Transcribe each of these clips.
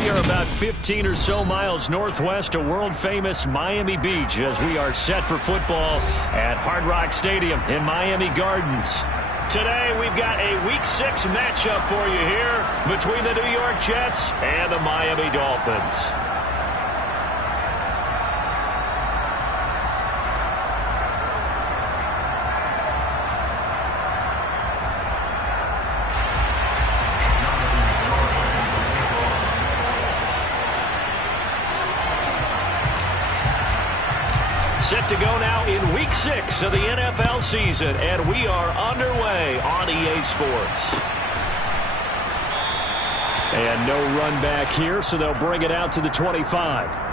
We are about 15 or so miles northwest of world-famous Miami Beach as we are set for football at Hard Rock Stadium in Miami Gardens. Today, we've got a Week 6 matchup for you here between the New York Jets and the Miami Dolphins. Set to go now in Week 6 of the NFL season, and we are underway on EA Sports. And no run back here, so they'll bring it out to the 25.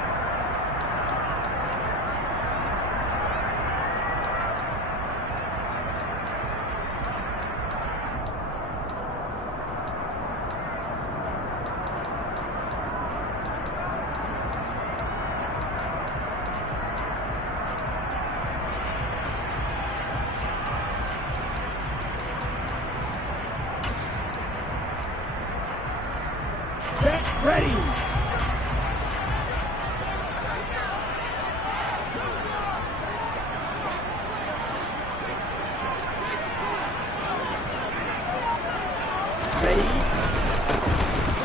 Ready.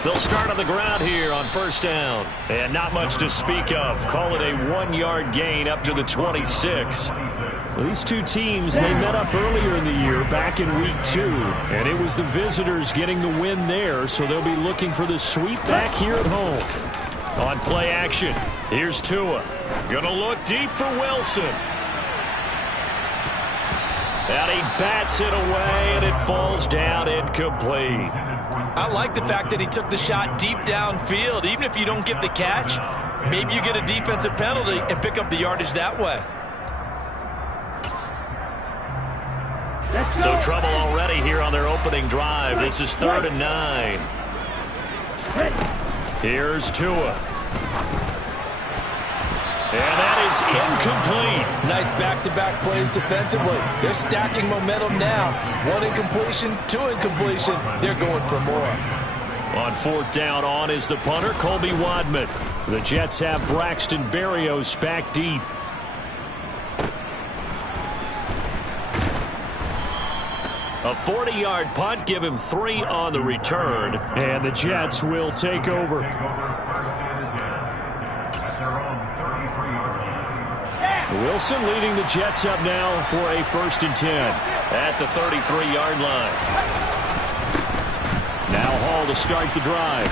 They'll start on the ground here on first down. And not much to speak of. Call it a 1-yard gain up to the 26. Well, these two teams, they met up earlier in the year back in Week 2. And it was the visitors getting the win there, so they'll be looking for the sweep back here at home. On play action, here's Tua. Gonna look deep for Wilson. And he bats it away, and it falls down incomplete. I like the fact that he took the shot deep downfield. Even if you don't get the catch, maybe you get a defensive penalty and pick up the yardage that way. So trouble already here on their opening drive. This is 3rd and 9. Here's Tua. And that is incomplete. Nice back-to-back plays defensively. They're stacking momentum now. 1 incompletion, 2 incompletion. They're going for more. On 4th down, on is the punter, Colby Wadman. The Jets have Braxton Berrios back deep. A 40-yard punt, give him 3 on the return. And the Jets will take over. Wilson leading the Jets up now for a 1st and 10 at the 33-yard line. Now Hall to start the drive.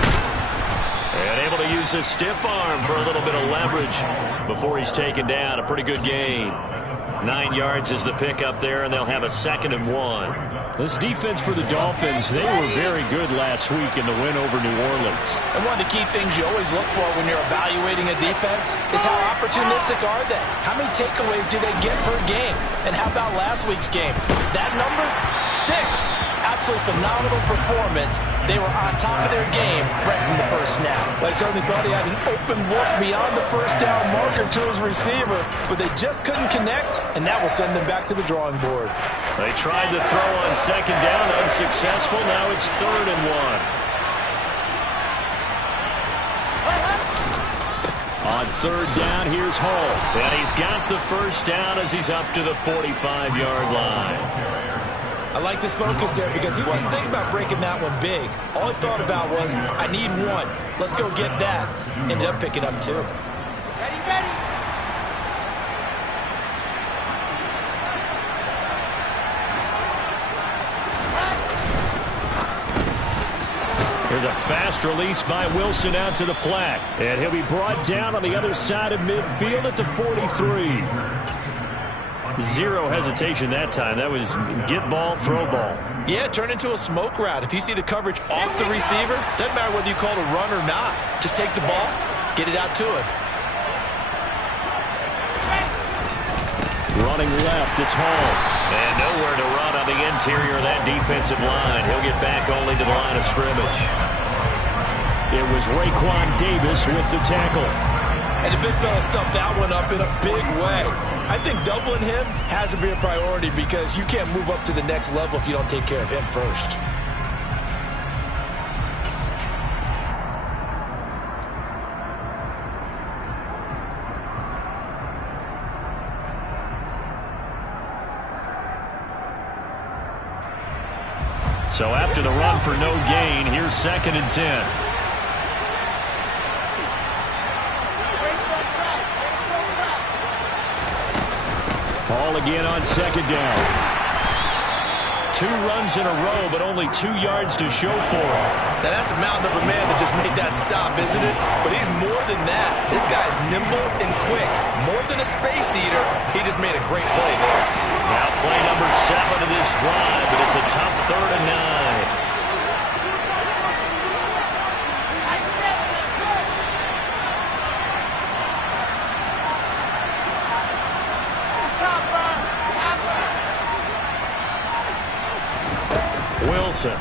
And able to use his stiff arm for a little bit of leverage before he's taken down. A pretty good gain. 9 yards is the pick up there, and they'll have a 2nd and 1. This defense for the Dolphins, they were very good last week in the win over New Orleans. And one of the key things you always look for when you're evaluating a defense is how opportunistic are they? How many takeaways do they get per game? And how about last week's game? That number? 6. Absolutely phenomenal performance. They were on top of their game right from the first snap. I certainly thought he had an open look beyond the first down marker to his receiver, but they just couldn't connect, and that will send them back to the drawing board. They tried to throw on 2nd down, unsuccessful. Now it's 3rd and 1. On 3rd down, here's Hall. And he's got the 1st down as he's up to the 45-yard line. I like this focus there because he wasn't thinking about breaking that one big. All he thought about was, I need 1. Let's go get that. Ended up picking up 2. Ready. There's a fast release by Wilson out to the flat. And he'll be brought down on the other side of midfield at the 43. 0 hesitation that time. That was get ball, throw ball. Yeah, turn into a smoke route. If you see the coverage off the receiver, doesn't matter whether you call it a run or not. Just take the ball, get it out to him. Running left, it's Hall. And nowhere to run on the interior of that defensive line. He'll get back only to the line of scrimmage. It was Raekwon Davis with the tackle. And the big fella stuffed that one up in a big way. I think doubling him has to be a priority because you can't move up to the next level if you don't take care of him first. So after the run for no gain, here's 2nd and 10. Ball again on 2nd down. 2 runs in a row, but only 2 yards to show for it. Now that's a mountain of a man that just made that stop, isn't it? But he's more than that. This guy's nimble and quick. More than a space eater, he just made a great play there. Now play number 7 of this drive, but it's a tough 3rd and 9. Wilson.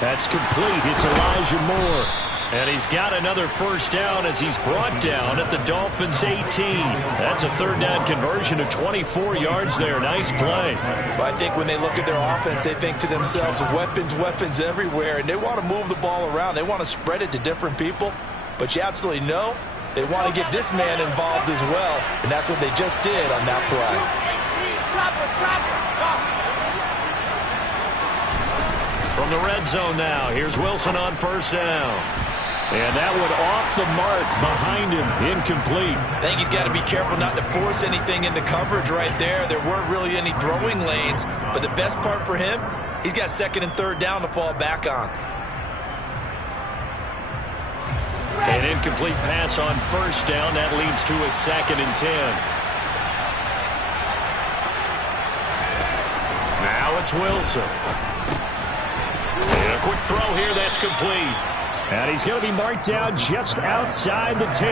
That's complete. It's Elijah Moore. And he's got another 1st down as he's brought down at the Dolphins' 18. That's a 3rd down conversion of 24 yards there. Nice play. But I think when they look at their offense, they think to themselves, weapons, weapons everywhere. And they want to move the ball around. They want to spread it to different people. But you absolutely know they want to get this man involved as well. And that's what they just did on that play. From the red zone now, here's Wilson on 1st down. And that one off the mark behind him, incomplete. I think he's got to be careful not to force anything into coverage right there. There weren't really any throwing lanes, but the best part for him, he's got 2nd and 3rd down to fall back on. An incomplete pass on 1st down. That leads to a 2nd and 10. Now it's Wilson. And a quick throw here, that's complete. And he's going to be marked down just outside the 10.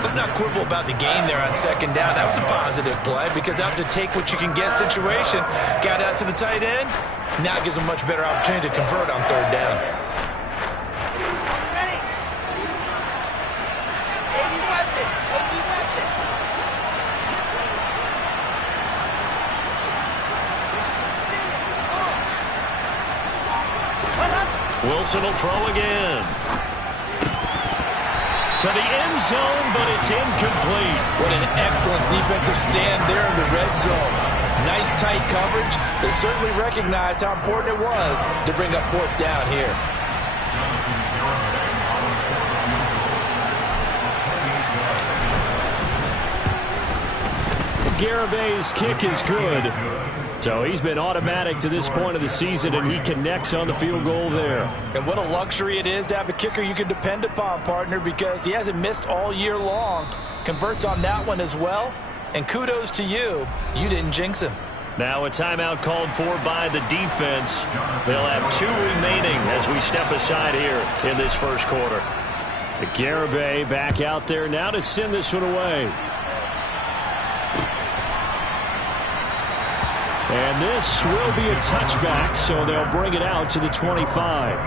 Let's not quibble about the gain there on 2nd down. That was a positive play because that was a take-what-you-can-get situation. Got out to the tight end. Now it gives him a much better opportunity to convert on 3rd down. Wilson will throw again. To the end zone, but it's incomplete. What an excellent defensive stand there in the red zone. Nice tight coverage. They certainly recognized how important it was to bring up 4th down here. Garibay's kick is good. So he's been automatic to this point of the season, and he connects on the field goal there. And what a luxury it is to have a kicker you can depend upon, partner, because he hasn't missed all year long. Converts on that one as well. And kudos to you. You didn't jinx him. Now a timeout called for by the defense. They'll have 2 remaining as we step aside here in this 1st quarter. Garibay back out there now to send this one away. And this will be a touchback, so they'll bring it out to the 25.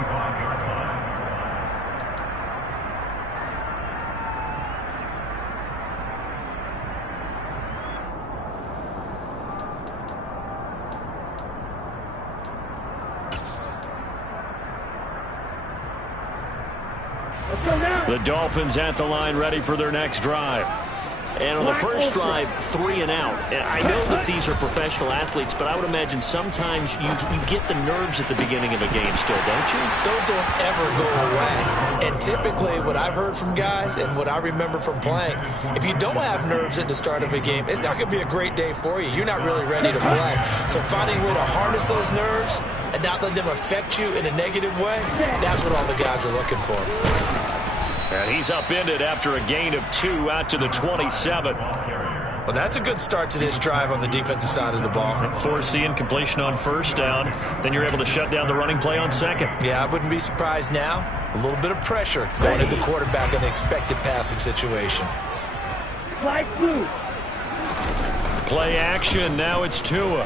The Dolphins at the line ready for their next drive. And on the first drive, 3 and out. And I know that these are professional athletes, but I would imagine sometimes you get the nerves at the beginning of a game still, don't you? Those don't ever go away. And typically what I've heard from guys and what I remember from playing, if you don't have nerves at the start of a game, it's not going to be a great day for you. You're not really ready to play. So finding a way to harness those nerves and not let them affect you in a negative way, that's what all the guys are looking for. And he's upended after a gain of 2 out to the 27. Well, that's a good start to this drive on the defensive side of the ball. And force the incompletion on 1st down. Then you're able to shut down the running play on 2nd. Yeah, I wouldn't be surprised now. A little bit of pressure going at the quarterback in an expected passing situation. Play action. Now it's Tua.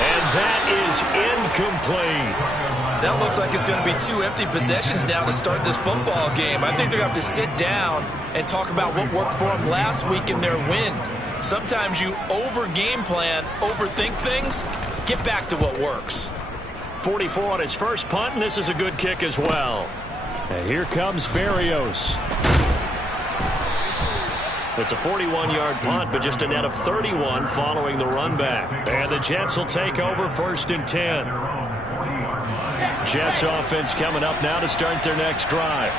And that is incomplete. That looks like it's going to be 2 empty possessions now to start this football game. I think they're going to have to sit down and talk about what worked for them last week in their win. Sometimes you over-game plan, overthink things. Get back to what works. 44 on his first punt, and this is a good kick as well. And here comes Berrios. It's a 41-yard punt, but just a net of 31 following the run back. And the Jets will take over 1st and 10. Jets offense coming up now to start their next drive.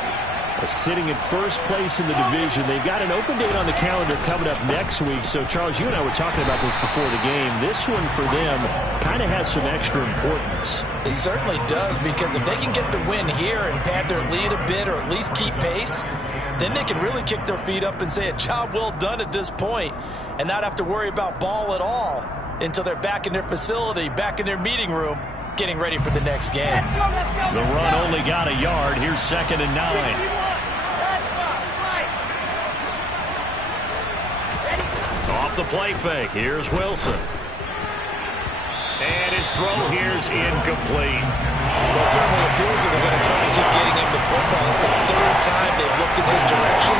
Sitting in first place in the division. They've got an open date on the calendar coming up next week. So, Charles, you and I were talking about this before the game. This one for them kind of has some extra importance. It certainly does, because if they can get the win here and pad their lead a bit or at least keep pace, then they can really kick their feet up and say a job well done at this point and not have to worry about ball at all until they're back in their facility, back in their meeting room, getting ready for the next game. Let's go, The run only got a yard. Here's 2nd and 9. Off the play fake. Here's Wilson. And his throw here's incomplete. Well, it certainly appears that they're going to try to keep getting him the football. It's the 3rd time they've looked in his direction.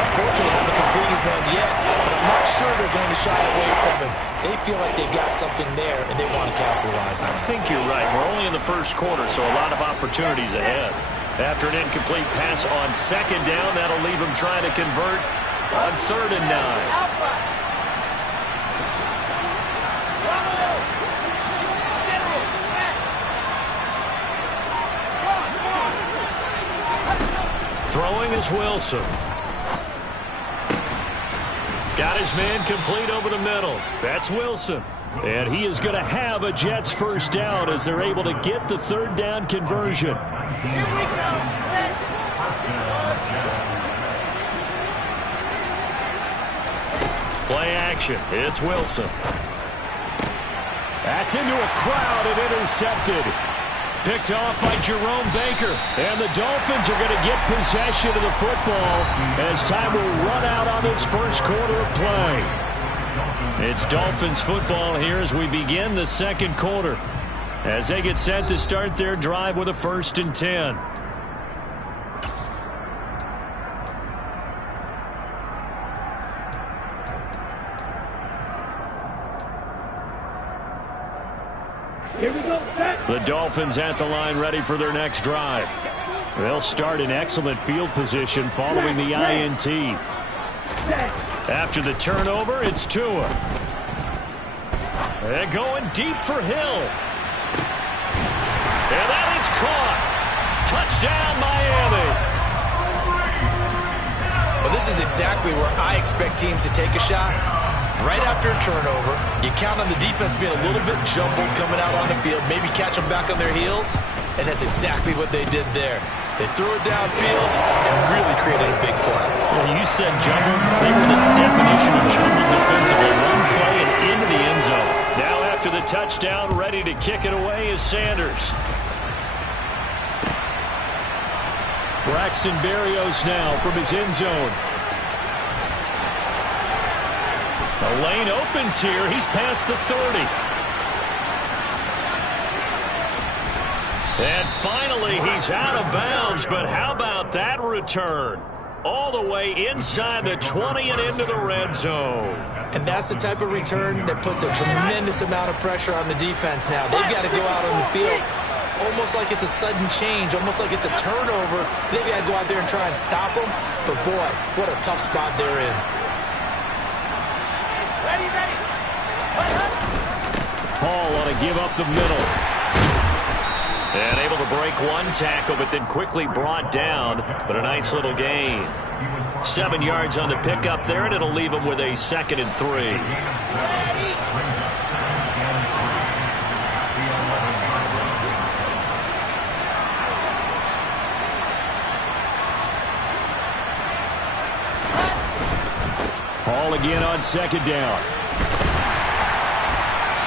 Unfortunately, haven't completed one yet, but I'm not sure they're going to shy away from him. They feel like they've got something there, and they want to capitalize on it. I think you're right. We're only in the first quarter, so a lot of opportunities ahead. After an incomplete pass on 2nd down, that'll leave him trying to convert on 3rd and 9. Throwing is Wilson. Got his man complete over the middle. That's Wilson. And he is going to have a Jets first down as they're able to get the 3rd down conversion. Here we go. Set. Play action. It's Wilson. That's into a crowd and intercepted. Picked off by Jerome Baker. And the Dolphins are going to get possession of the football as time will run out on this first quarter of play. It's Dolphins football here as we begin the 2nd quarter, as they get set to start their drive with a 1st and 10. Here we go. Set. The Dolphins at the line ready for their next drive. They'll start in excellent field position following the INT. After the turnover, it's Tua. They're going deep for Hill. And that is caught. Touchdown, Miami. Well, this is exactly where I expect teams to take a shot. Right after a turnover, you count on the defense being a little bit jumbled coming out on the field, maybe catch them back on their heels, and that's exactly what they did there. They threw it downfield and really created a big play. Well, you said jumbled. They were the definition of jumbled defensively. One play and into the end zone. Now after the touchdown, ready to kick it away is Sanders. Braxton Berrios now from his end zone. The lane opens here. He's past the 30. And finally, he's out of bounds. But how about that return? All the way inside the 20 and into the red zone. And that's the type of return that puts a tremendous amount of pressure on the defense now. They've got to go out on the field almost like it's a sudden change, almost like it's a turnover. They've got to go out there and try and stop them. But, boy, what a tough spot they're in. Ready. Paul on a give up the middle. And able to break one tackle, but then quickly brought down. But a nice little gain. 7 yards on the pickup there, and it'll leave him with a 2nd and 3. Ready. Paul again on 2nd down.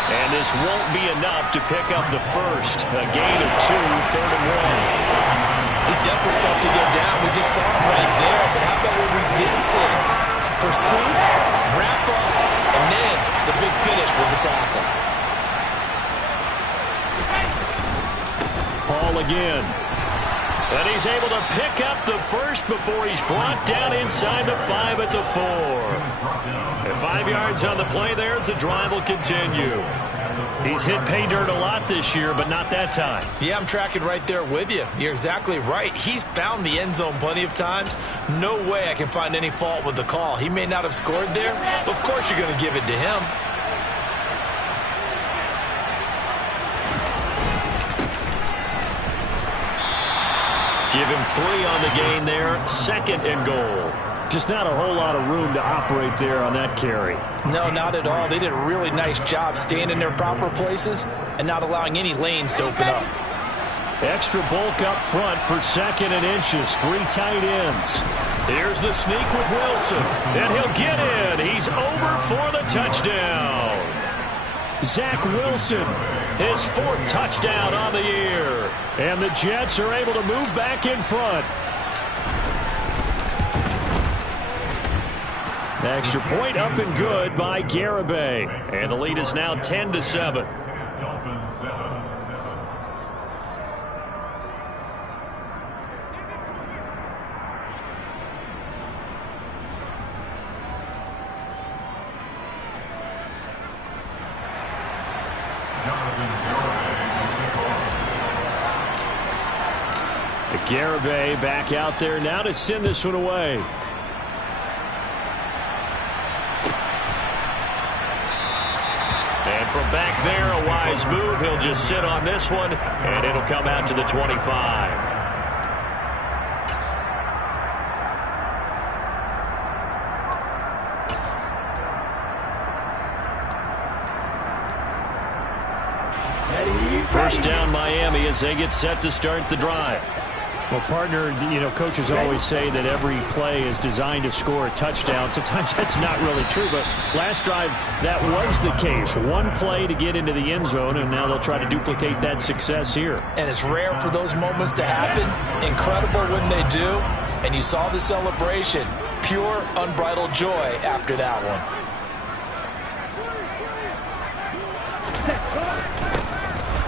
And this won't be enough to pick up the first. A gain of 2, 3rd and 1. He's definitely tough to get down. We just saw him right there. But how about what we did see? Pursuit, wrap up, and then the big finish with the tackle. Paul again. And he's able to pick up the first before he's brought down inside the 5 at the 4. And 5 yards on the play there as the drive will continue. He's hit pay dirt a lot this year, but not that time. Yeah, I'm tracking right there with you. You're exactly right. He's found the end zone plenty of times. No way I can find any fault with the call. He may not have scored there. Of course you're going to give it to him. Give him 3 on the gain there. 2nd and goal. Just not a whole lot of room to operate there on that carry. No, not at all. They did a really nice job staying in their proper places and not allowing any lanes to open up. Extra bulk up front for 2nd and inches. 3 tight ends. Here's the sneak with Wilson. And he'll get in. He's over for the touchdown. Zach Wilson, his 4th touchdown on the year. And the Jets are able to move back in front. Extra point up and good by GaMiNg. And the lead is now 10-7. GaMiNg back out there now to send this one away. And from back there, a wise move. He'll just sit on this one, and it'll come out to the 25. First down, Miami, as they get set to start the drive. Well, partner, coaches always say that every play is designed to score a touchdown. Sometimes that's not really true, but last drive, that was the case. One play to get into the end zone, and now they'll try to duplicate that success here. And it's rare for those moments to happen. Incredible when they do. And you saw the celebration. Pure, unbridled joy after that one.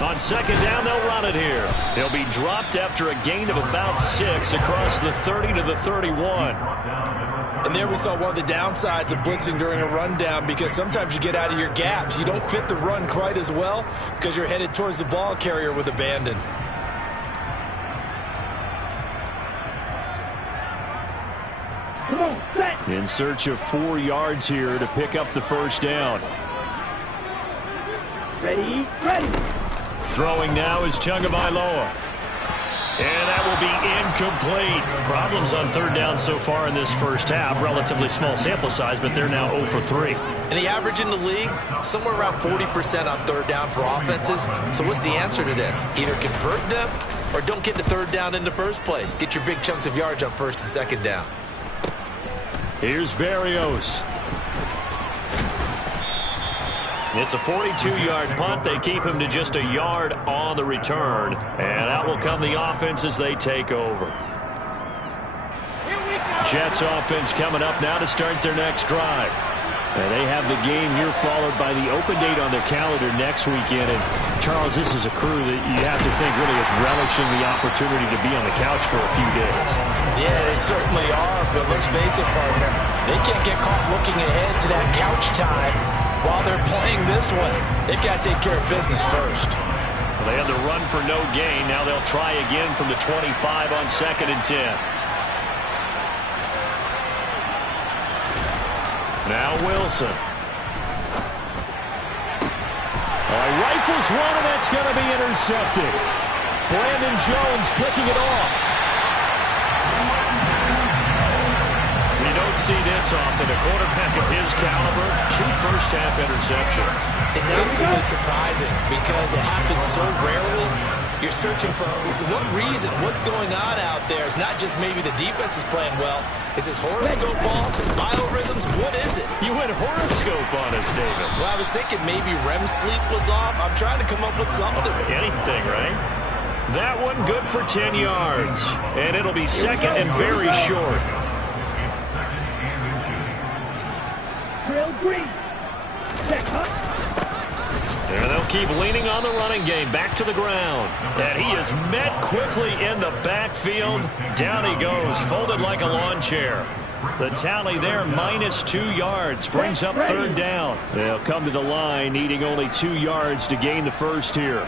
On 2nd down, they'll run it here. He'll be dropped after a gain of about 6 across the 30 to the 31. And there we saw one of the downsides of blitzing during a rundown, because sometimes you get out of your gaps. You don't fit the run quite as well because you're headed towards the ball carrier with abandon. In search of 4 yards here to pick up the first down. Ready. Throwing now is Tagovailoa. And that will be incomplete. Problems on 3rd down so far in this first half. Relatively small sample size, but they're now 0 for 3. And the average in the league, somewhere around 40% on 3rd down for offenses. So what's the answer to this? Either convert them or don't get to 3rd down in the first place. Get your big chunks of yards on 1st and 2nd down. Here's Berrios. It's a 42-yard punt. They keep him to just a yard on the return. And out will come the offense as they take over. Jets offense coming up now to start their next drive. And they have the game here followed by the open date on their calendar next weekend. And, Charles, this is a crew that you have to think really is relishing the opportunity to be on the couch for a few days. Yeah, they certainly are. But let's face it, partner, they can't get caught looking ahead to that couch time while they're playing this one. They've got to take care of business first. Well, they had the run for no gain. Now they'll try again from the 25 on 2nd and 10. Now Wilson. Rifles one, and that's going to be intercepted. Brandon Jones picking it off. You don't see this often. A quarterback of his caliber, 2 first-half interceptions. It's absolutely surprising because it happens so rarely. You're searching for what reason, what's going on out there. It's not just maybe the defense is playing well. Is his horoscope off? His biorhythms? What is it? You went horoscope on us, David. Well, I was thinking maybe REM sleep was off. I'm trying to come up with something. Anything, right? That one good for 10 yards. And it'll be 2nd and very short. Trail green. And they'll keep leaning on the running game. Back to the ground. And he is met quickly in the backfield. Down he goes, folded like a lawn chair. The tally there, -2 yards, brings up third down. They'll come to the line, needing only 2 yards to gain the first here.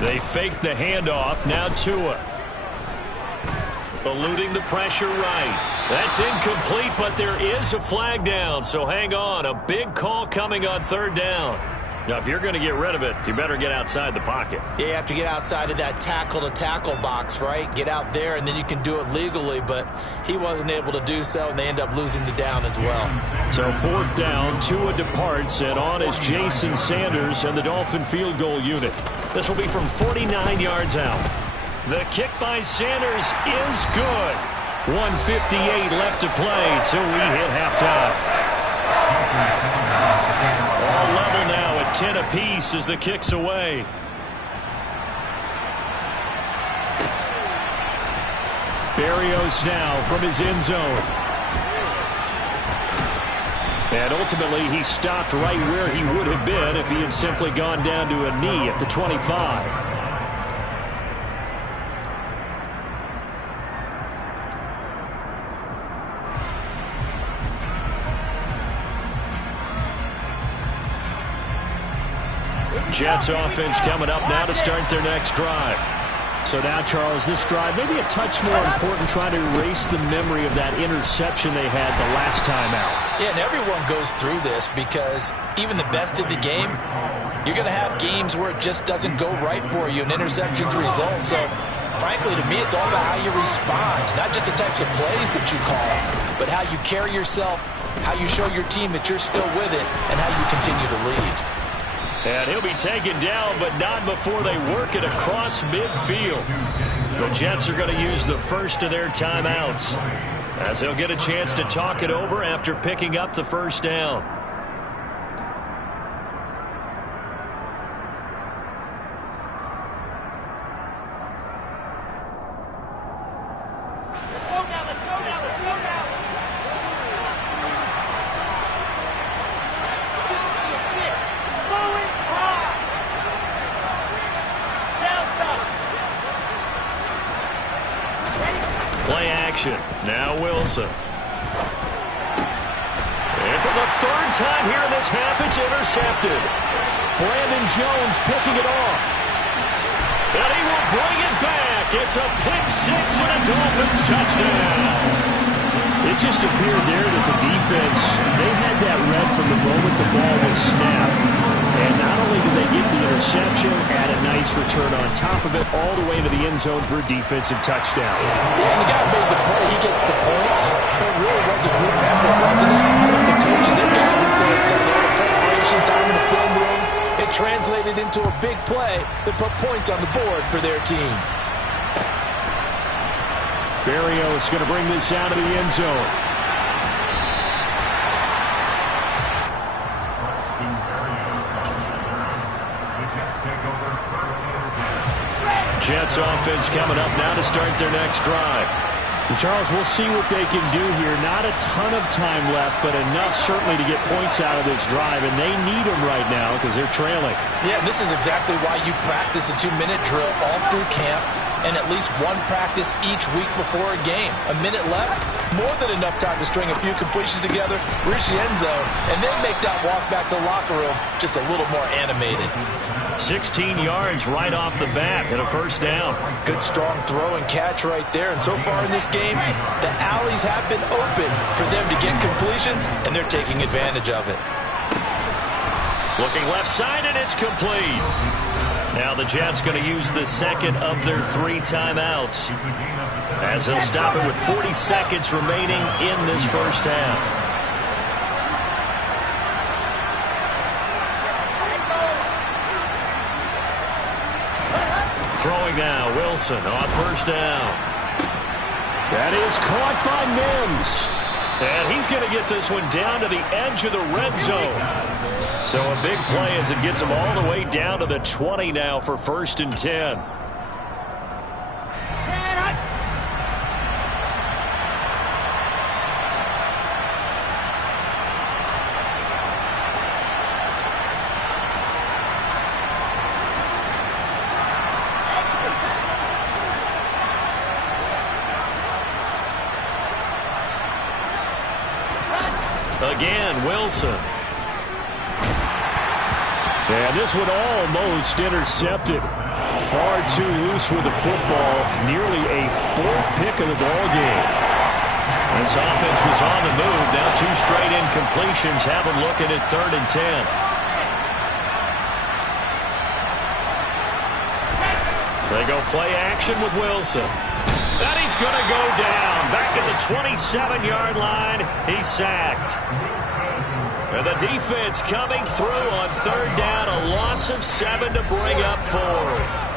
They fake the handoff, now Tua. Eluding the pressure right. That's incomplete, but there is a flag down, so hang on. A big call coming on third down. Now, if you're going to get rid of it, you better get outside the pocket. Yeah, you have to get outside of that tackle-to-tackle box, right? Get out there, and then you can do it legally, but he wasn't able to do so, and they end up losing the down as well. So fourth down, Tua departs, and on is Jason Sanders and the Dolphin field goal unit. This will be from 49 yards out. The kick by Sanders is good. 1:58 left to play till we hit halftime. All level now at 10 apiece as the kick's away. Berrios now from his end zone. And ultimately, he stopped right where he would have been if he had simply gone down to a knee at the 25. Jets offense coming up now to start their next drive. So now, Charles, this drive maybe a touch more important, trying to erase the memory of that interception they had the last time out. Yeah, and everyone goes through this because even the best of the game, you're going to have games where it just doesn't go right for you and interceptions result. So, frankly, to me, it's all about how you respond, not just the types of plays that you call, but how you carry yourself, how you show your team that you're still with it, and how you continue to lead. And he'll be taken down, but not before they work it across midfield. The Jets are going to use the first of their timeouts, as they'll get a chance to talk it over after picking up the first down. Let's go now. 66. Going hard. Down top. Play action. Now Wilson. And for the third time here in this half, it's intercepted. Brandon Jones picking it off. And he will bring it back. It's a pick six and a Dolphins touchdown. It just appeared there that the defense, they had that read from the moment the ball was snapped. And not only did they get the interception, add a nice return on top of it, all the way to the end zone for a defensive touchdown. Yeah, and the guy made the play. He gets the points. It really was a group effort, wasn't it? The coaches, they've got to be so excited. All the preparation time in the film room, it translated into a big play that put points on the board for their team. Berrios going to bring this out of the end zone. Jets offense coming up now to start their next drive. And Charles, we'll see what they can do here. Not a ton of time left, but enough certainly to get points out of this drive, and they need them right now because they're trailing. Yeah, this is exactly why you practice a 2-minute drill all through camp and at least one practice each week before a game. A minute left, more than enough time to string a few completions together, reach the end zone, and then make that walk back to the locker room just a little more animated. 16 yards right off the bat and a first down. Good strong throw and catch right there. And so far in this game, the alleys have been open for them to get completions, and they're taking advantage of it. Looking left side, and it's complete. Now the Jets going to use the second of their 3 timeouts, as they'll stop it with 40 seconds remaining in this first half. Throwing now, Wilson on first down. That is caught by Mims. And he's going to get this one down to the edge of the red zone. So a big play as it gets him all the way down to the 20 now for 1st and 10. Again, Wilson. And this one almost intercepted. Far too loose with the football. Nearly a fourth pick of the ball game. This offense was on the move. Now 2 straight incompletions have them looking at 3rd and 10. They go play action with Wilson. And he's going to go down. Back at the 27-yard line. He's sacked. And the defense coming through on 3rd down. A loss of 7 to bring up 4th.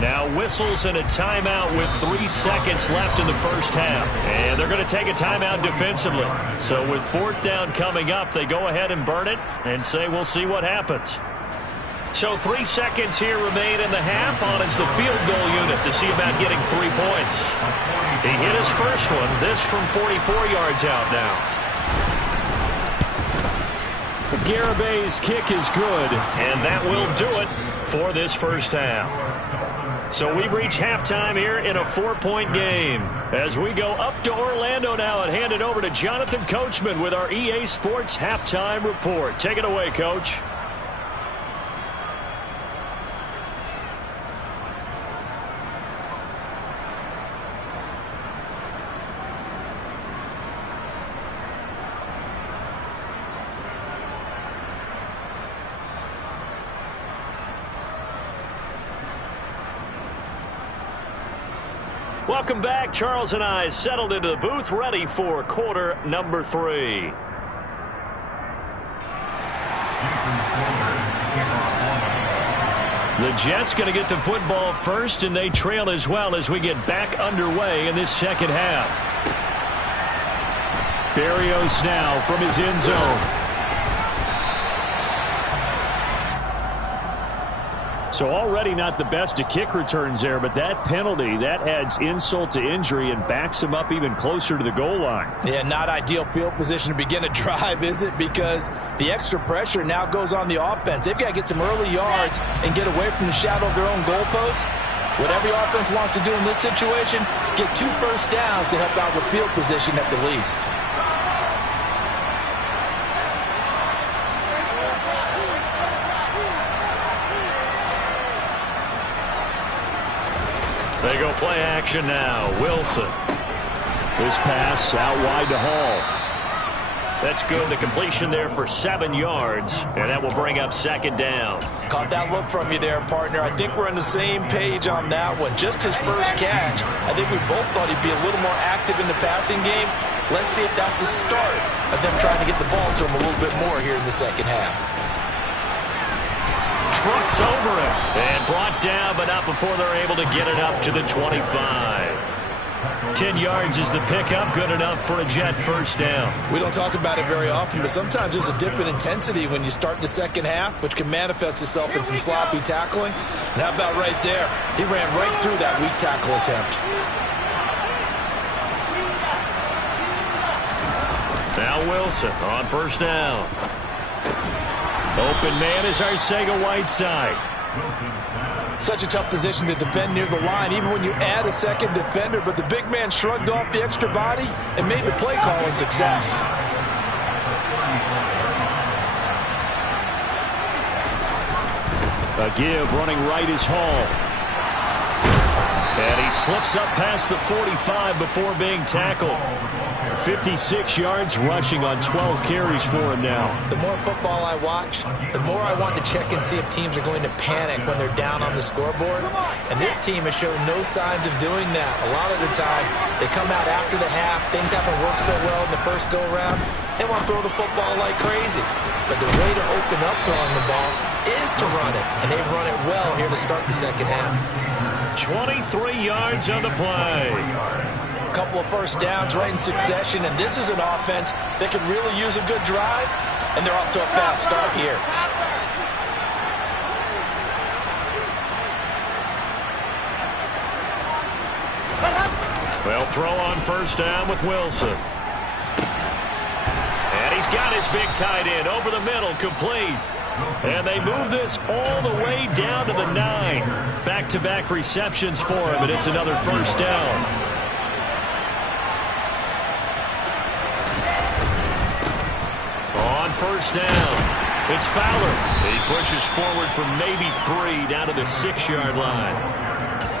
Now whistles and a timeout with 3 seconds left in the first half. And they're going to take a timeout defensively. So with 4th down coming up, they go ahead and burn it and say we'll see what happens. So 3 seconds here remain in the half. On is the field goal unit to see about getting 3 points. He hit his first one. This from 44 yards out now. Garabay's kick is good. And that will do it for this first half. So we've reached halftime here in a 4-point game. As we go up to Orlando now and hand it over to Jonathan Coachman with our EA Sports Halftime Report. Take it away, Coach. Welcome back. Charles and I settled into the booth, ready for quarter number 3. The Jets going to get the football first, and they trail as well as we get back underway in this second half. Berrios now from his end zone. So already not the best to kick returns there, but that penalty, that adds insult to injury and backs him up even closer to the goal line. Yeah, not ideal field position to begin a drive, is it? Because the extra pressure now goes on the offense. They've got to get some early yards and get away from the shadow of their own goalposts. What every offense wants to do in this situation, get 2 first downs to help out with field position at the least. They go play action now. Wilson. This pass out wide to Hall. That's good. The completion there for 7 yards, and that will bring up 2nd down. Caught that look from you there, partner. I think we're on the same page on that one. Just his first catch. I think we both thought he'd be a little more active in the passing game. Let's see if that's the start of them trying to get the ball to him a little bit more here in the second half. Trucks over it and brought down, but not before they're able to get it up to the 25. 10 yards is the pickup, good enough for a Jet first down. We don't talk about it very often, but sometimes there's a dip in intensity when you start the second half, which can manifest itself in some sloppy tackling. And how about right there? He ran right through that weak tackle attempt. Now Wilson on first down. Open man is Arcega-Whiteside. Such a tough position to defend near the line, even when you add a second defender. But the big man shrugged off the extra body and made the play call a success. A give running right is Hall. And he slips up past the 45 before being tackled. 56 yards rushing on 12 carries for him now. The more football I watch, the more I want to check and see if teams are going to panic when they're down on the scoreboard. And this team has shown no signs of doing that. A lot of the time, they come out after the half. Things haven't worked so well in the first go-around. They want to throw the football like crazy. But the way to open up throwing the ball is to run it. And they've run it well here to start the second half. 23 yards on the play. A couple of first downs right in succession, and this is an offense that could really use a good drive, and they're off to a fast start here. They'll throw on first down with Wilson. And he's got his big tight end over the middle, complete. And they move this all the way down to the 9. Back-to-back receptions for him, and it's another first down. first down. It's Fowler. He pushes forward for maybe 3 down to the 6-yard line.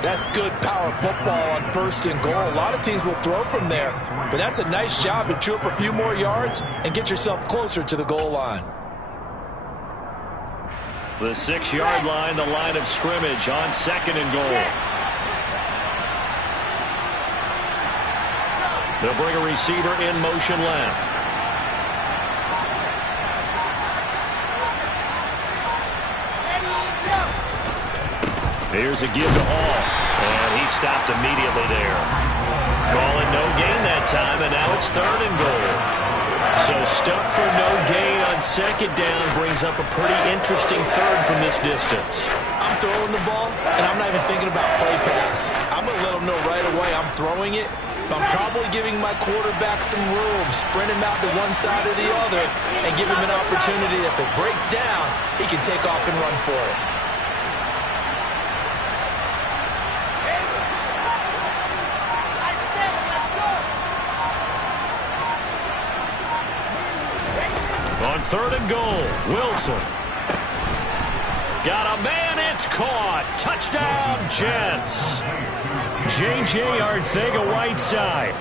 That's good power football on 1st and goal. A lot of teams will throw from there, but that's a nice job to chew up a few more yards and get yourself closer to the goal line. The 6-yard line, the line of scrimmage on 2nd and goal. They'll bring a receiver in motion left. Here's a give to Hall, and he stopped immediately there. Call it no gain that time, and now it's 3rd and goal. So stuff for no gain on 2nd down brings up a pretty interesting 3rd from this distance. I'm throwing the ball, and I'm not even thinking about play pass. I'm going to let them know right away I'm throwing it, but I'm probably giving my quarterback some room, sprint him out to one side or the other, and give him an opportunity. If it breaks down, he can take off and run for it. On 3rd and goal, Wilson. Got a man, it's caught. Touchdown, Jets. J.J. Arcega-Whiteside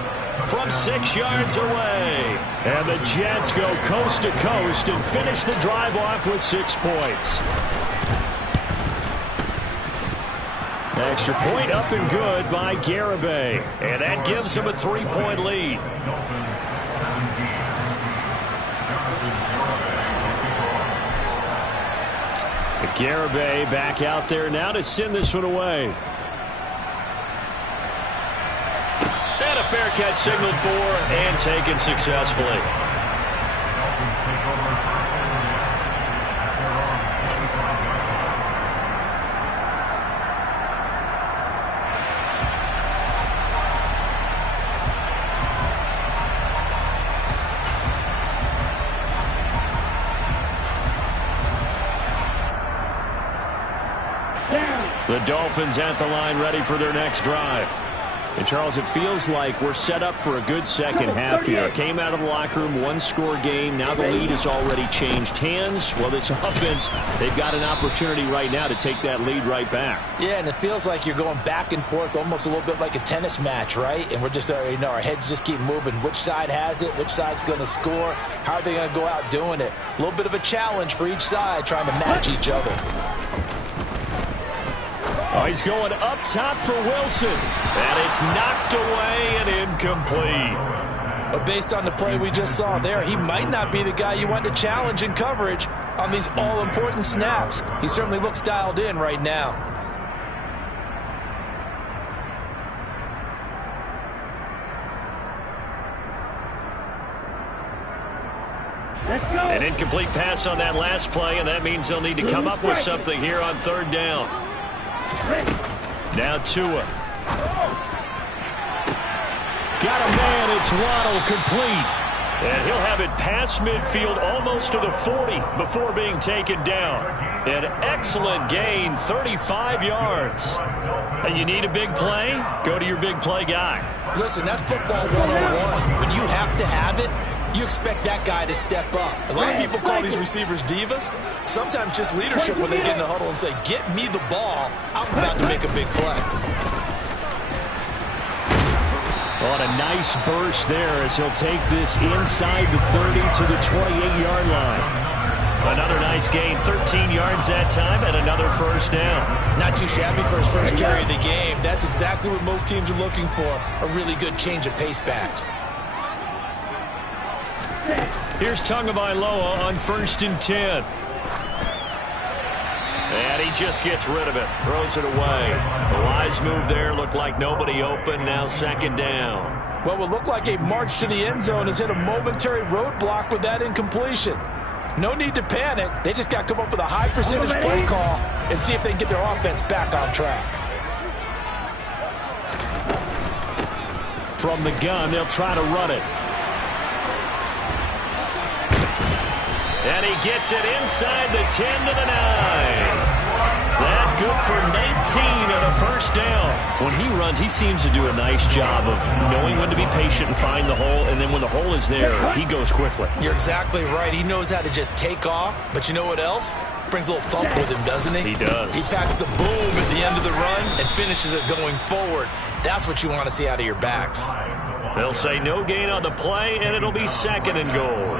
from 6 yards away. And the Jets go coast to coast and finish the drive off with 6 points. Extra point up and good by Garibay. And that gives him a 3-point lead. Garibay back out there now to send this one away. And a fair catch signaled for and taken successfully. The Dolphins at the line ready for their next drive. And, Charles, it feels like we're set up for a good second half here. Came out of the locker room, 1-score game. Now the lead has already changed hands. Well, this offense, they've got an opportunity right now to take that lead right back. Yeah, and it feels like you're going back and forth almost a little bit like a tennis match, right? And we're just, our heads just keep moving. Which side has it? Which side's going to score? How are they going to go out doing it? A little bit of a challenge for each side trying to match each other. Oh, he's going up top for Wilson. And it's knocked away and incomplete. But based on the play we just saw there, he might not be the guy you want to challenge in coverage on these all-important snaps. He certainly looks dialed in right now. An incomplete pass on that last play, and that means they'll need to come up with something here on 3rd down. Now Tua. Got a man, it's Waddle, complete. And he'll have it past midfield almost to the 40 before being taken down. An excellent gain, 35 yards. And you need a big play? Go to your big play guy. Listen, that's football 101. When you have to have it, you expect that guy to step up. A lot of people call these receivers divas. Sometimes just leadership when they get in the huddle and say, get me the ball. I'm about to make a big play. On a nice burst there as he'll take this inside the 30 to the 28-yard line. Another nice gain, 13 yards that time, and another first down. Not too shabby for his first carry of the game. That's exactly what most teams are looking for, a really good change of pace back. Here's Tagovailoa on 1st and 10. And he just gets rid of it, throws it away. A wise move there, looked like nobody open, now 2nd down. What would look like a march to the end zone has hit a momentary roadblock with that incompletion. No need to panic. They just got to come up with a high percentage play call and see if they can get their offense back on track. From the gun, they'll try to run it. And he gets it inside the 10 to the 9. That good for 19 and a first down. When he runs, he seems to do a nice job of knowing when to be patient and find the hole, and then when the hole is there, he goes quickly. You're exactly right. He knows how to just take off, but you know what else? Brings a little thump with him, doesn't he? He does. He packs the boom at the end of the run and finishes it going forward. That's what you want to see out of your backs. They'll say no gain on the play, and it'll be 2nd and goal.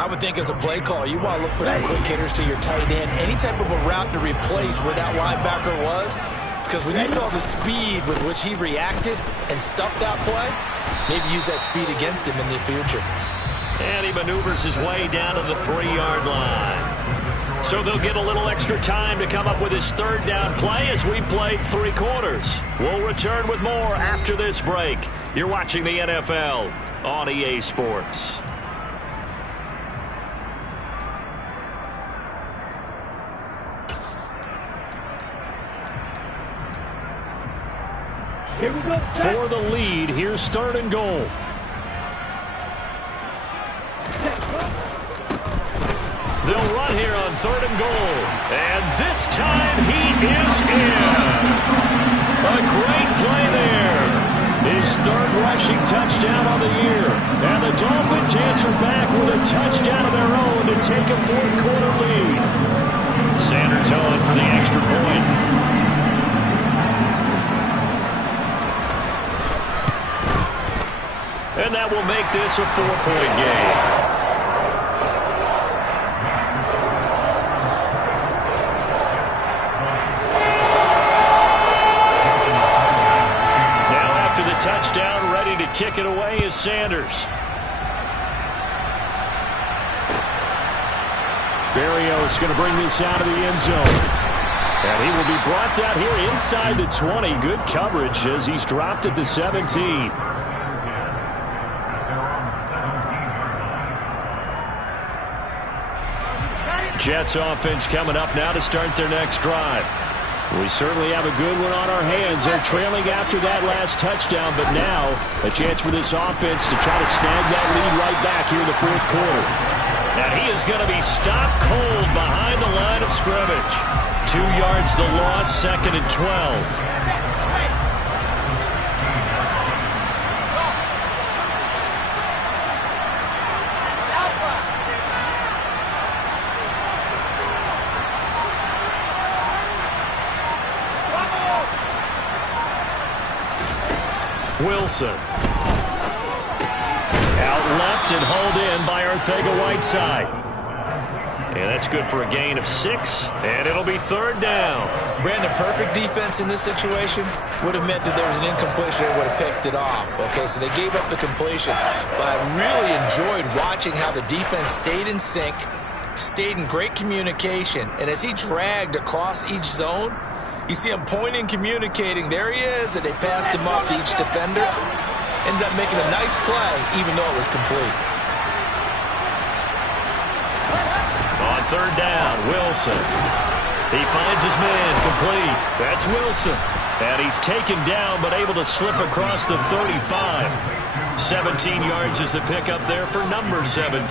I would think as a play caller, you want to look for some quick hitters to your tight end. Any type of a route to replace where that linebacker was. Because when you saw the speed with which he reacted and stuffed that play, maybe use that speed against him in the future. And he maneuvers his way down to the 3-yard line. So they'll get a little extra time to come up with his 3rd down play as we played 3 quarters. We'll return with more after this break. You're watching the NFL on EA Sports. Here we go. For the lead, here's 3rd and goal. They'll run here on 3rd and goal. And this time he is in. A great play there. His 3rd rushing touchdown on the year. And the Dolphins answer back with a touchdown of their own to take a 4th quarter lead. Sanders on for the extra point. And that will make this a 4-point game. Now after the touchdown, ready to kick it away is Sanders. Berrios going to bring this out of the end zone. And he will be brought down here inside the 20. Good coverage as he's dropped at the 17. Jets offense coming up now to start their next drive. We certainly have a good one on our hands. They're trailing after that last touchdown, but now a chance for this offense to try to snag that lead right back here in the 4th quarter. And he is going to be stopped cold behind the line of scrimmage. 2 yards the loss, 2nd and 12. Wilson. Out left and hauled in by Arcega-Whiteside. And that's good for a gain of 6, and it'll be 3rd down. Brandon, perfect defense in this situation would have meant that there was an incompletion and would have picked it off. Okay, so they gave up the completion. But I really enjoyed watching how the defense stayed in sync, stayed in great communication, and as he dragged across each zone, you see him pointing, communicating. There he is, and they passed him up to each defender. Ended up making a nice play, even though it was complete. On 3rd down, Wilson. He finds his man complete. That's Wilson. And he's taken down, but able to slip across the 35. 17 yards is the pickup there for number 17.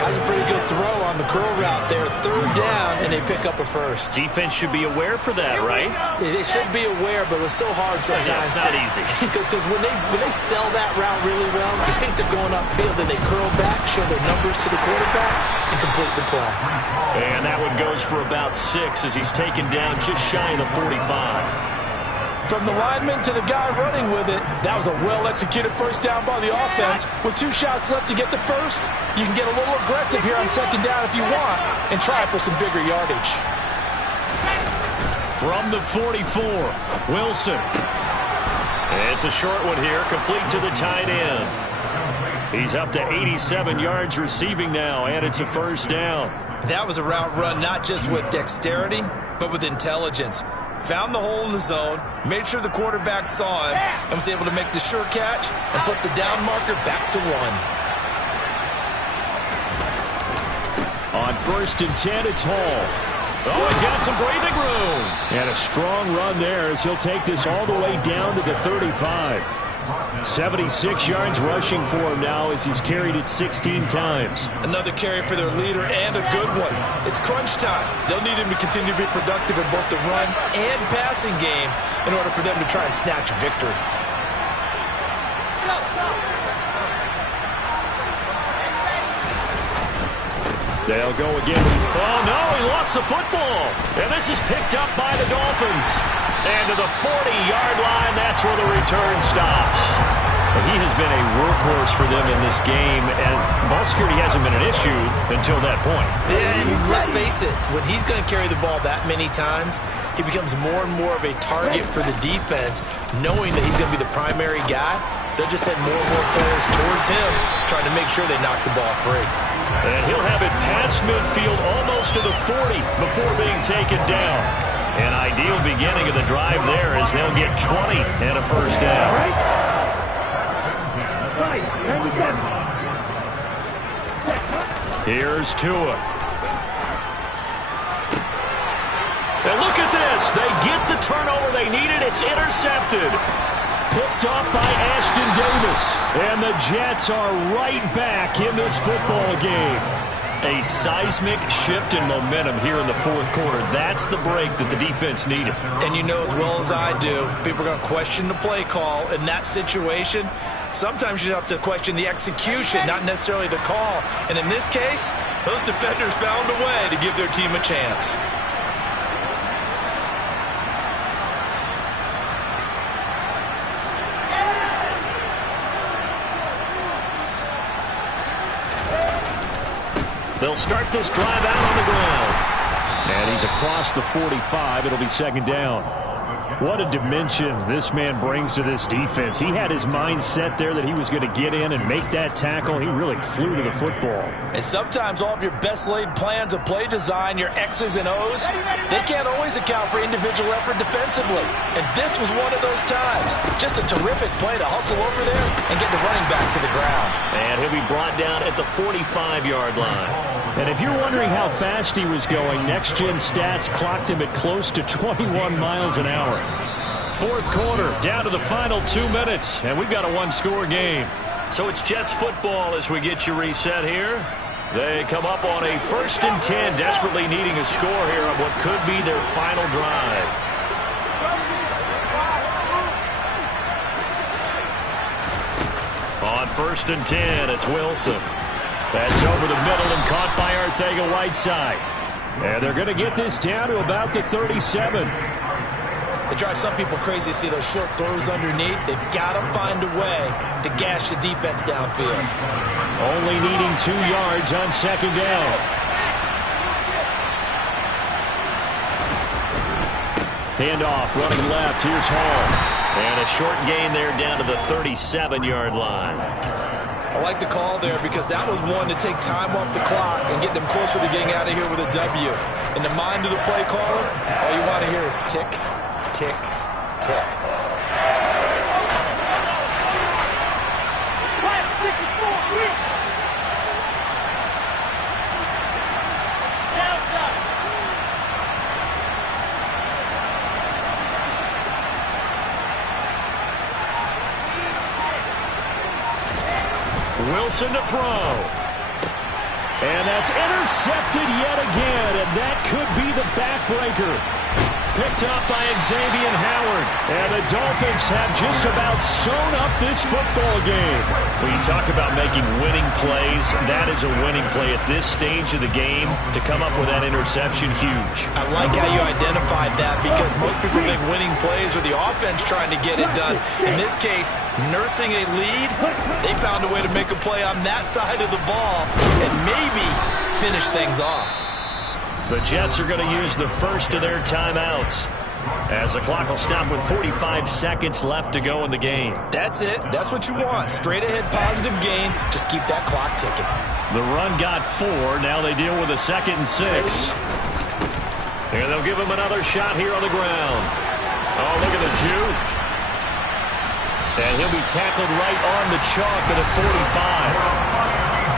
That's a pretty good throw on the curl route there. 3rd down, and they pick up a first. Defense should be aware for that, right? They should be aware, but it's so hard sometimes. Yeah, it's not easy. Because when they sell that route really well, you think they're going upfield, and they curl back, show their numbers to the quarterback, and complete the play. And that one goes for about 6 as he's taken down just shy of the 45. From the lineman to the guy running with it, that was a well-executed first down by the offense. With 2 shots left to get the first, you can get a little aggressive here on 2nd down if you want and try for some bigger yardage. From the 44, Wilson. It's a short one here, complete to the tight end. He's up to 87 yards receiving now, and it's a first down. That was a route run not just with dexterity, but with intelligence. Found the hole in the zone, made sure the quarterback saw him, and was able to make the sure catch and flip the down marker back to 1. On 1st and 10, it's Hall. Oh, he's got some breathing room. And a strong run there as he'll take this all the way down to the 35. 76 yards rushing for him now as he's carried it 16 times. Another carry for their leader and a good one. It's crunch time. They'll need him to continue to be productive in both the run and passing game in order for them to try and snatch a victory. They'll go again. Oh, no, he lost the football. And this is picked up by the Dolphins. And to the 40-yard line, that's where the return stops. He has been a workhorse for them in this game, and ball security hasn't been an issue until that point. And let's face it, when he's going to carry the ball that many times, he becomes more and more of a target for the defense, knowing that he's going to be the primary guy. They'll just send more and more players towards him, trying to make sure they knock the ball free. And he'll have it past midfield almost to the 40 before being taken down. An ideal beginning of the drive there as they'll get 20 and a first down. Here's Tua. And look at this. They get the turnover they needed. It's intercepted. Picked off by Ashton Davis. And the Jets are right back in this football game. A seismic shift in momentum here in the fourth quarter. That's the break that the defense needed. And you know as well as I do, people are going to question the play call in that situation. Sometimes you have to question the execution, not necessarily the call. And in this case, those defenders found a way to give their team a chance. They'll start this drive out on the ground. And he's across the 45. It'll be second down. What a dimension this man brings to this defense. He had his mind set there that he was going to get in and make that tackle. He really flew to the football. And sometimes all of your best laid plans of play design, your X's and O's, they can't always account for individual effort defensively. And this was one of those times. Just a terrific play to hustle over there and get the running back to the ground. And he'll be brought down at the 45-yard line. And if you're wondering how fast he was going, next-gen stats clocked him at close to 21 miles an hour. Fourth quarter, down to the final 2 minutes, and we've got a one-score game. So it's Jets football as we get you reset here. They come up on a 1st and 10, desperately needing a score here on what could be their final drive. On 1st and 10, it's Wilson. That's over the middle and caught by Arcega-Whiteside. And they're going to get this down to about the 37. It drives some people crazy to see those short throws underneath. They've got to find a way to gash the defense downfield. Only needing 2 yards on second down. Handoff, running left. Here's Hall. And a short gain there down to the 37-yard line. I like the call there because that was one to take time off the clock and get them closer to getting out of here with a W. In the mind of the play caller, all you want to hear is tick, tick, tick. Wilson to throw. And that's intercepted yet again, and that could be the backbreaker. Picked up by Xavier Howard. And the Dolphins have just about sewn up this football game. When you talk about making winning plays, that is a winning play at this stage of the game. To come up with that interception, huge. I like how you identified that because most people think winning plays are the offense trying to get it done. In this case, nursing a lead, they found a way to make a play on that side of the ball and maybe finish things off. The Jets are going to use the first of their timeouts as the clock will stop with 45 seconds left to go in the game. That's it. That's what you want. Straight ahead positive gain. Just keep that clock ticking. The run got 4. Now they deal with a 2nd and 6. And they'll give him another shot here on the ground. Oh, look at the juke. And he'll be tackled right on the chalk at the 45.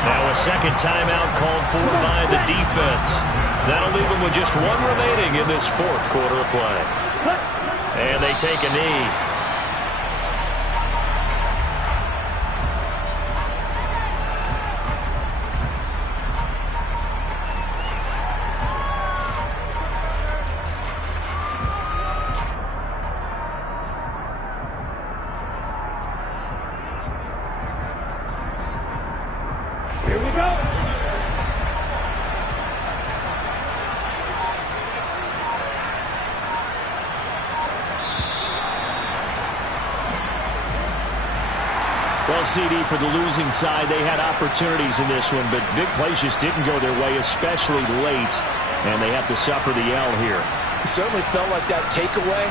Now a second timeout called for by the defense. That'll leave them with just 1 remaining in this fourth quarter of play. And they take a knee. Here we go. Well, CD, for the losing side, they had opportunities in this one, but big plays just didn't go their way, especially late, and they have to suffer the L here. It certainly felt like that takeaway,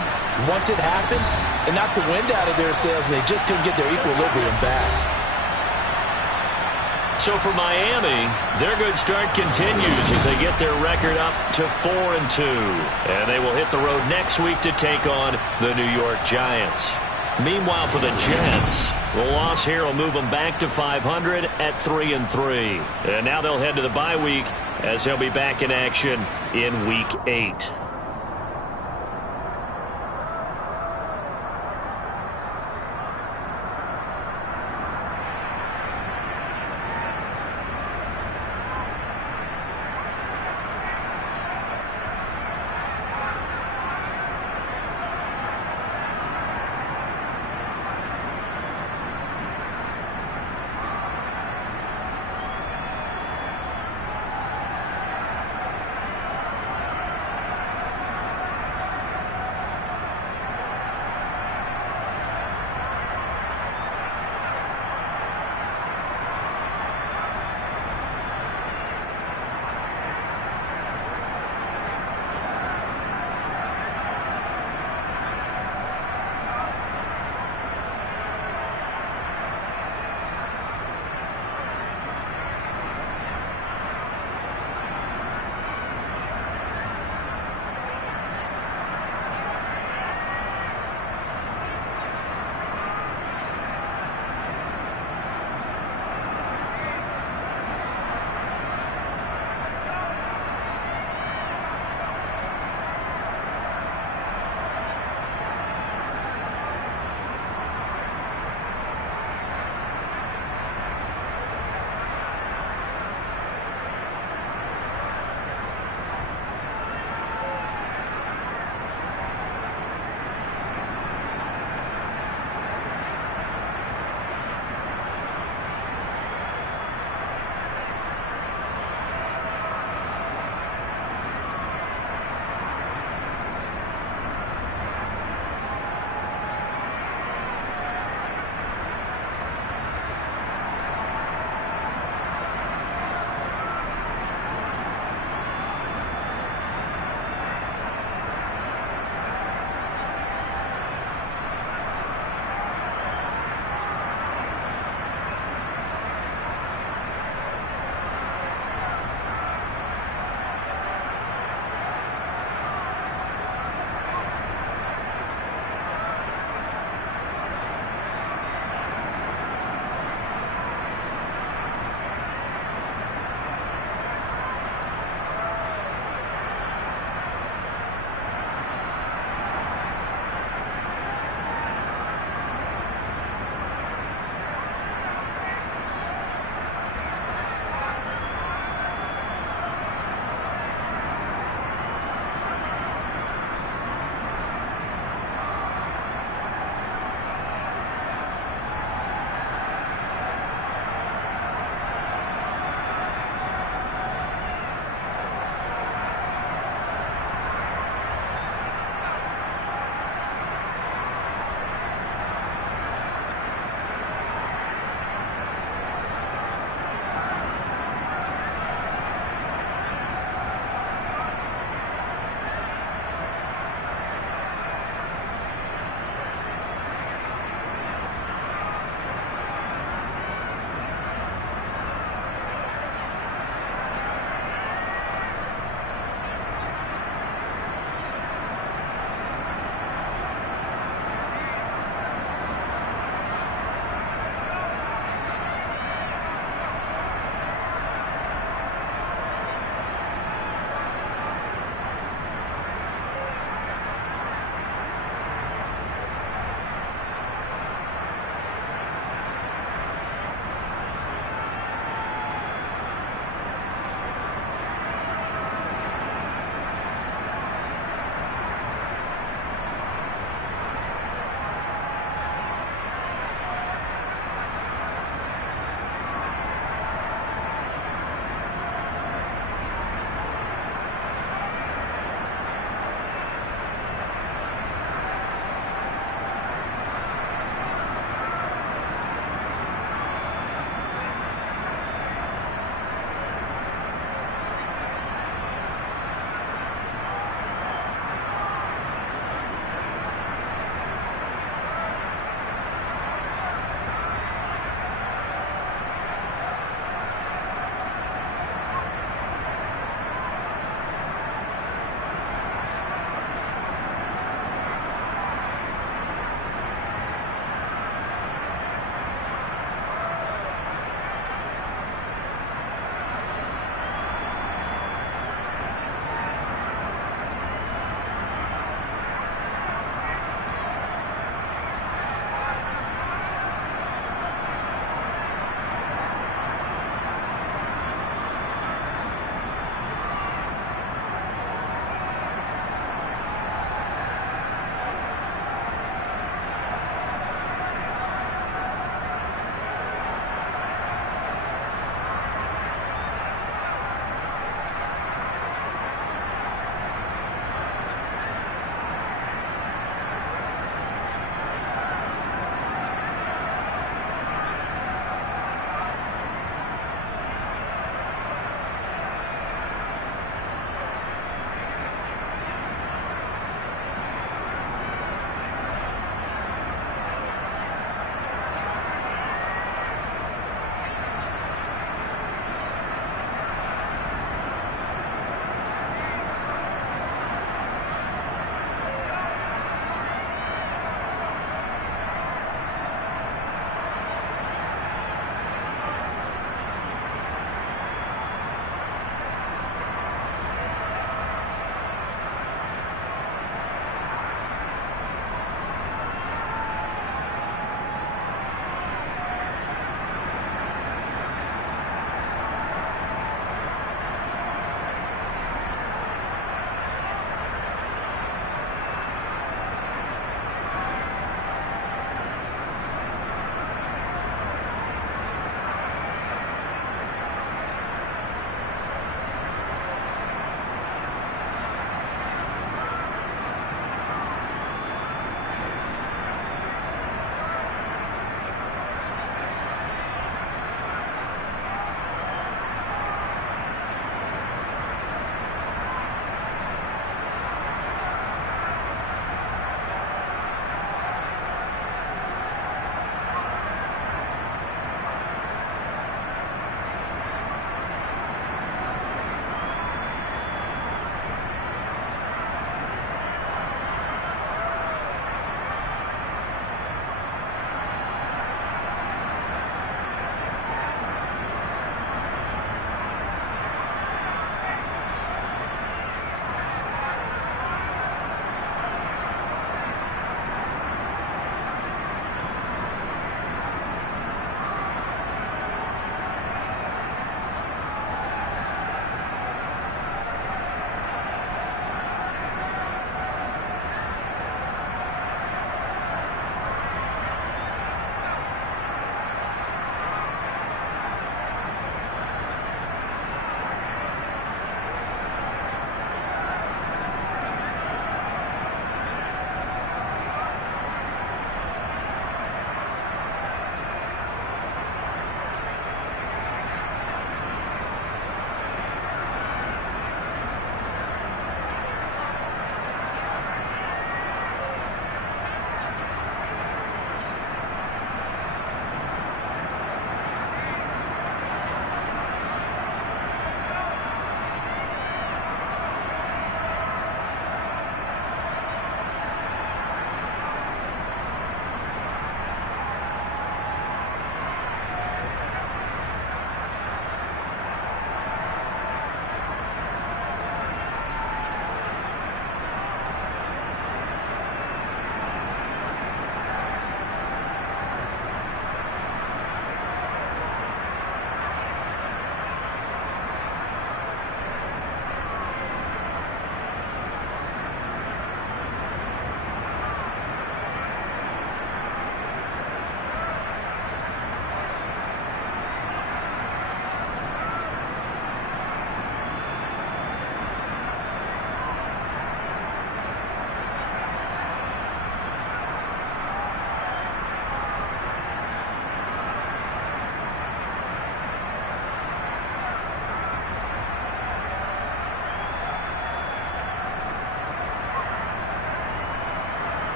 once it happened, it knocked the wind out of their sails, and they just couldn't get their equilibrium back. So for Miami, their good start continues as they get their record up to 4-2. And they will hit the road next week to take on the New York Giants. Meanwhile, for the Jets, the loss here will move them back to 500 at 3-3. And now they'll head to the bye week as they'll be back in action in Week 8.